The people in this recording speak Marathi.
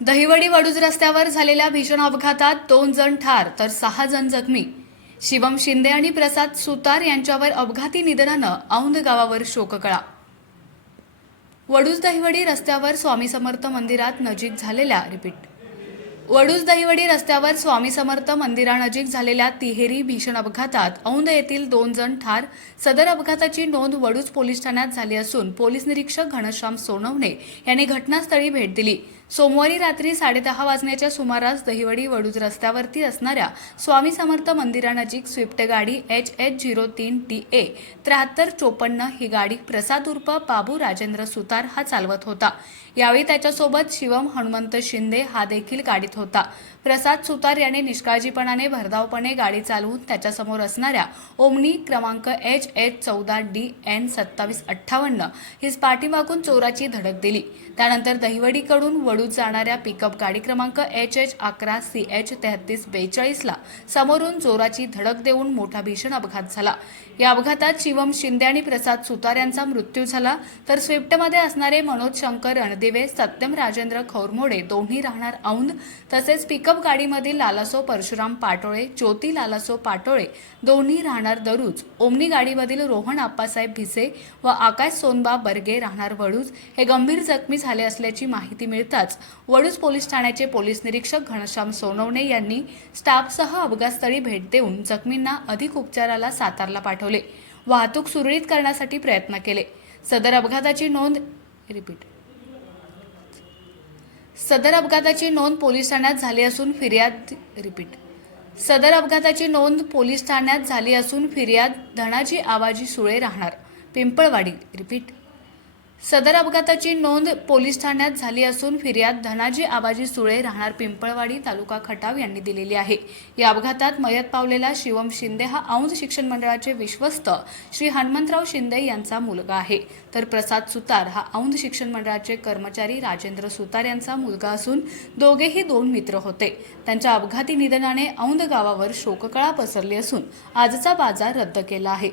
दहिवडी वडूज रस्त्यावर झालेल्या भीषण अपघातात 2 जण ठार तर 6 जण जखमी। शिवम शिंदे आणि प्रसाद सुतार यांच्यावर अपघाती निधनानं औंध गावावर शोककळा। वडूज दहिवडी रस्त्यावर स्वामी समर्थ मंदिरात नजीक झालेल्या वडूज दहिवडी रस्त्यावर स्वामी समर्थ मंदिरानजीक झालेल्या तिहेरी भीषण अपघातात औंध येथील 2 जण ठार। सदर अपघाताची नोंद वडूज पोलीस ठाण्यात झाली असून पोलीस निरीक्षक घनश्याम सोनवणे यांनी घटनास्थळी भेट दिली। सोमवारी रात्री 10:30 वाजण्याच्या सुमारास दहिवडी वडूज रस्त्यावरती असणाऱ्या स्वामी समर्थ मंदिरानजीक स्विफ्ट गाडी HH03TA 7354 ही गाडी प्रसाद उर्फ बाबू राजेंद्र सुतार हा चालवत होता। यावेळी त्याच्यासोबत शिवम हनुमंत शिंदे हा देखील गाडीत होता। प्रसाद सुतार याने निष्काळजीपणाने भरधावपणे गाडी चालवून त्याच्यासमोर असणाऱ्या ओमनी क्रमांक HH14DN 2758 ही पाठीमागून चोराची धडक दिली। त्यानंतर दहिवडीकडून वडूज जाणाऱ्या पिकअप गाडी क्रमांक HH11CH 3342 ला समोरून जोराची धडक देऊन मोठा भीषण अपघात झाला। या अपघातात शिवम शिंदे आणि प्रसाद सुतार यांचा मृत्यू झाला, तर स्विफ्टमध्ये असणारे मनोज शंकर रणदिवे, सत्यम राजेंद्र खौरमोडे दोन्ही राहणार औंध, तसेच पिकअप गाडीमधील लालासो परशुराम पाटोळे, ज्योती लालासो पाटोळे दोन्ही राहणार दरूज, ओमनी गाडीमधील रोहन आप्पासाहेब भिसे व आकाश सोनबा बर्गे राहणार वडूज हे गंभीर जखमी झाले असल्याची माहिती मिळताच वडूज पोलीस ठाण्याचे पोलीस निरीक्षक घनश्याम सोनवणे यांनी स्टाफसह अपघातस्थळी भेट देऊन जखमींना अधिक उपचाराला सातारला पाठवले। वाहतूक सुरळीत करण्यासाठी प्रयत्न केले। सदर अपघाताची नोंद पोलीस ठाण्यात झाली असून फिर्याद धनाजी आवाजी सुळे राहणार पिंपळवाडी सदर अपघाताची नोंद पोलीस ठाण्यात झाली असून फिर्याद धनाजी आबाजी सुळे राहणार पिंपळवाडी तालुका खटाव यांनी दिलेली आहे। या अपघातात मयत पावलेला शिवम शिंदे हा औंध शिक्षण मंडळाचे विश्वस्त श्री हनुमंतराव शिंदे यांचा मुलगा आहे, तर प्रसाद सुतार हा औंध शिक्षण मंडळाचे कर्मचारी राजेंद्र सुतार यांचा मुलगा असून दोघेही 2 मित्र होते। त्यांच्या अपघाती निधनाने औंध गावावर शोककळा पसरली असून आजचा बाजार रद्द केला आहे।